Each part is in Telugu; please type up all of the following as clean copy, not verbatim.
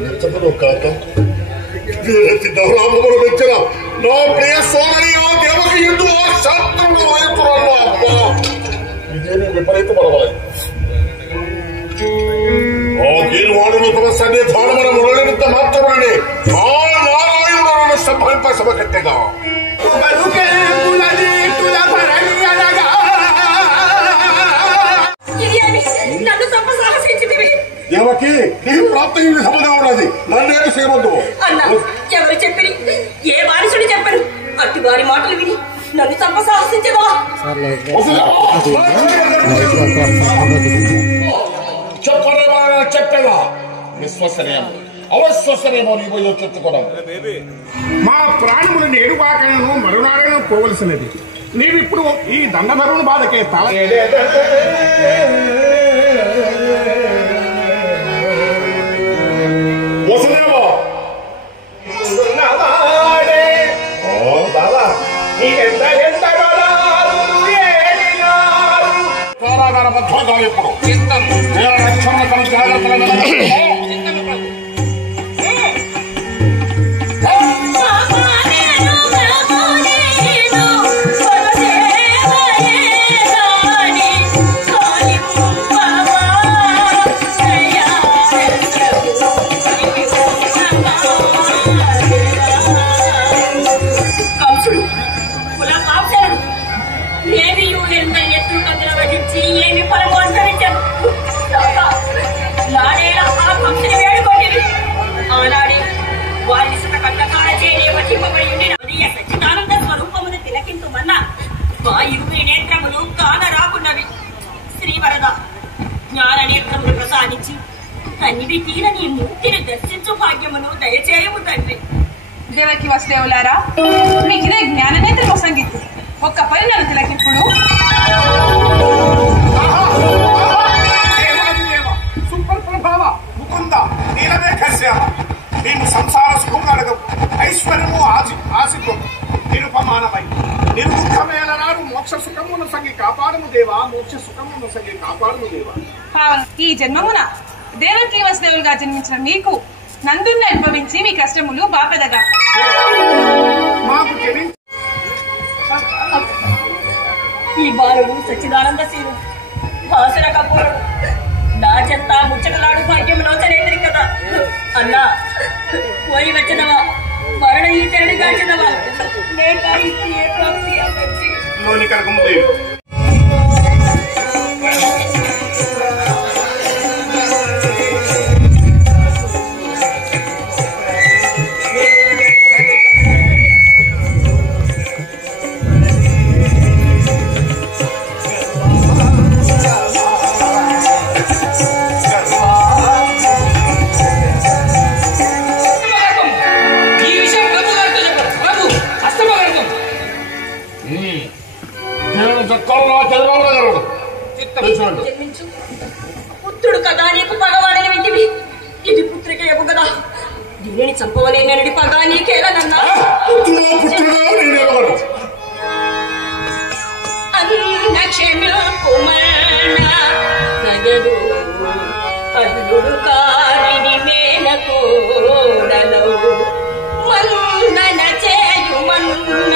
మెచ్చను కాక దౌరాములు మెచ్చిన నా ప్రియ సోదరి దేవకి ఎందు శాంతంగా వహిస్తున్నాను. అబ్బా ఇదేమి విపరీత పడవాలి. వాడు తమ సన్నిధానమున మురళినంత మాత్రమే ఆ నారాయణులను సంభవింప సభ కట్టెగా దేవకి నీ ప్రాప్తి ఈ విధముగా ఉన్నది. నన్నేమి చేయవద్దు అన్నా. ఎవరు చెప్పి ఏ వారసుడు చెప్పరు? అట్టి వారి మాటలు విని నన్ను చంప సాహసించవా? చెప్పగా విశ్వసనీయం అవిశ్వసనీయమో నీవు చెప్పుకోవడం. మా ప్రాణములు నేడువాకను మరునాడను పోవలసినది. నీవిప్పుడు ఈ దండధరుని బాధకే తల కారాగార మధ్యగా ఇప్పుడు ఏమి పరము అంతరించారు. నాడేలా ఆ భక్తుని వేడుకొంటివి. ఆనాడే వారి సుత కంటకాల చేయనే వచింపబడి ఉండిన ఉదయ సచ్చిదానంద స్వరూపమును తిలకింతుమన్నా మా ఇరువురి నేత్రములు కాన రాకున్నవి. శ్రీవరద జ్ఞాన నేత్రములు ప్రసాదించి తనివి తీర నీ మూర్తిని దర్శించు భాగ్యమును దయచేయము తండ్రి. దేవకి వసుదేవులారా, మీకిదే జ్ఞాన నేత్ర ప్రసంగిస్తు ఒక్క పని నన్ను తిలకిప్పుడు. మేము సంసార సుఖములు ఐశ్వర్యము ఆశిద్దు నిరుపమానమై నిర్ముఖమైన నాడు మోక్ష సుఖమును సంగి కాపాడము దేవా, మోక్ష సుఖమును సంగి కాపాడము దేవా. ఈ జన్మమున దేవకి వసుదేవులుగా జన్మించిన మీకు నందుని అనుభవించి మీ కష్టములు బాపెదగా మాకు ఈ బాలుడు సచ్చిదానంద శీలు భాసర కపూరుడు నా చెత్త ముచ్చటలాడు భాగ్యం నోచలేదని కదా అన్నా. పోయి వచ్చినవా మరణ ఈ తెరడు కాచినవా లేక ఏ ప్రాప్తి అవ్వచ్చు. పుత్రుడు కదా నీకు పగవాడని వింటివి. ఇది పుత్రిక ఏమో కదా, దీనిని చంపవలేనడి పగ నీకేలనన్నా. అన్న క్షమికుమడు అల్లుడు కారిని మేనకోడలో మందన చేయుమన్న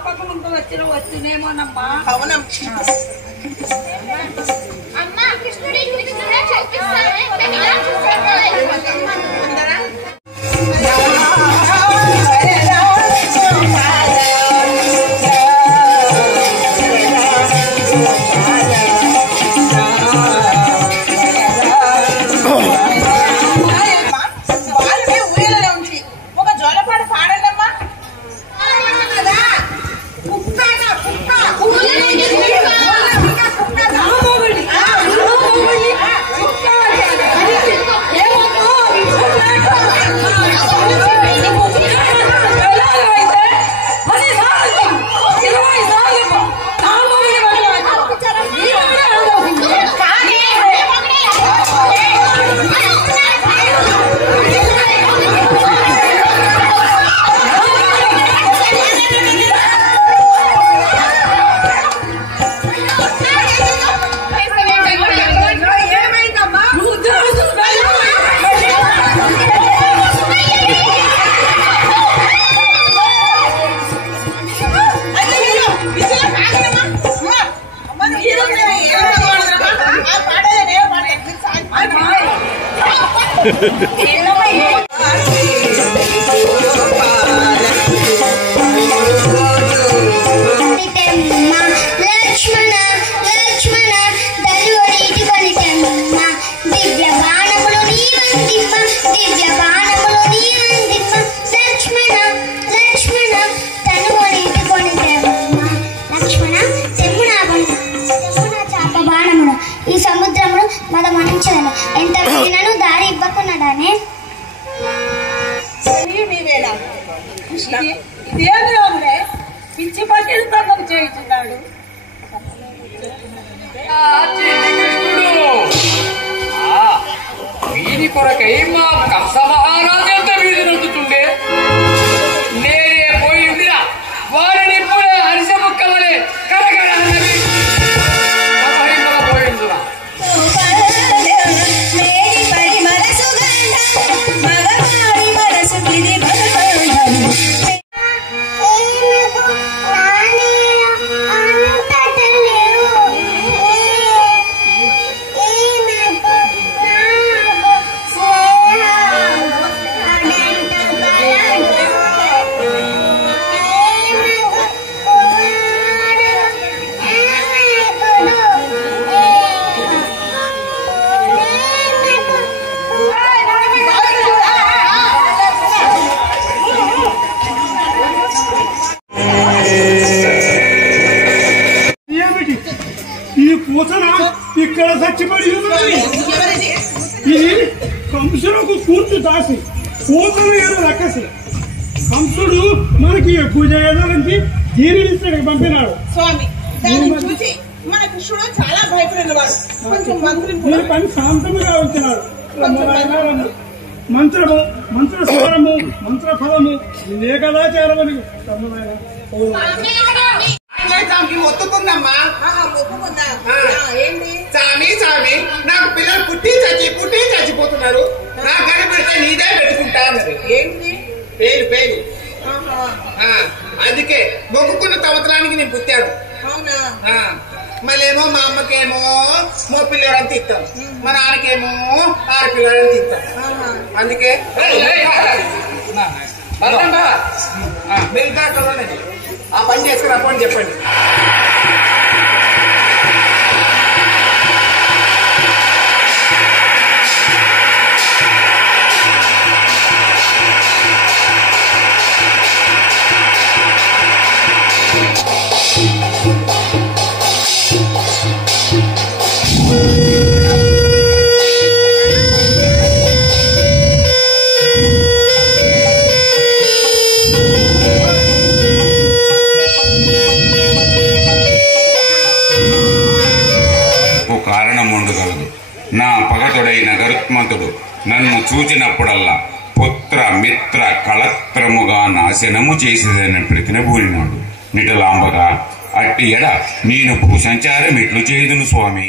ఆపక ముందు వచ్చినేమోనమ్మా. అవునమ్మా. అమ్మా కృష్ణుడి ఈ సముద్రమును మదమనించదను ఎంత వెళ్ళినను దారి ఇవ్వకున్నదానే. ఇదేమిలే పిచ్చి పట్టిన తప్పం చేయించున్నాడు. వీరి కొరకై మా కంస మహారాజు ఎంత వీధి నొక్కుతుండే నేనే పోయిందిరా వారిని ఇప్పుడే అరిసె ముక్కలే కరగడ పోయిందిరా. ఇక్కడ చచ్చిపడి ఇది కంసులకు కూర్చు దాసి పూతలు ఏదో రక్కసి కంసుడు మనకి ఎక్కువ చేయడానికి జీర్ణించడానికి పంపినాడు. స్వామి దాన్ని చూసి మన కృష్ణుడు చాలా భయపడినవాడు. కొంచెం మంత్రులు పని శాంతముగా వచ్చినాడు. మంత్రము మంత్రస్వరము మంత్రఫలము ఇదే కదా చేరవని ఒత్తుకుందమ్మా. ఏంటి చామి చామి నాకు పిల్లలు పుట్టి చచ్చిపోతున్నారు. నా గడి పెడితే నీదే పెట్టుకుంటా అన్నది. ఏంటి పేరు అందుకే మొక్కుకున్న సంవత్సరానికి నేను పుట్టాను. అవునా మళ్ళేమో మా అమ్మకేమో మో పిల్లడంతా ఇస్తాం, మా నాన్నకేమో ఆడపిల్లడంతా ఇస్తాం. అందుకే ఆ పని చేసుకుని అప్పని చెప్పండి. కారణముండగలదు. నా పగతుడైన గరుత్మంతుడు నన్ను చూచినప్పుడల్లా పుత్ర మిత్ర కళత్రముగా నాశనము చేసేదని ప్రతినబూనినాడు. నిటలాంబగా అట్టి ఎడ నేను భూసంచారం ఎట్లు చేదును స్వామి.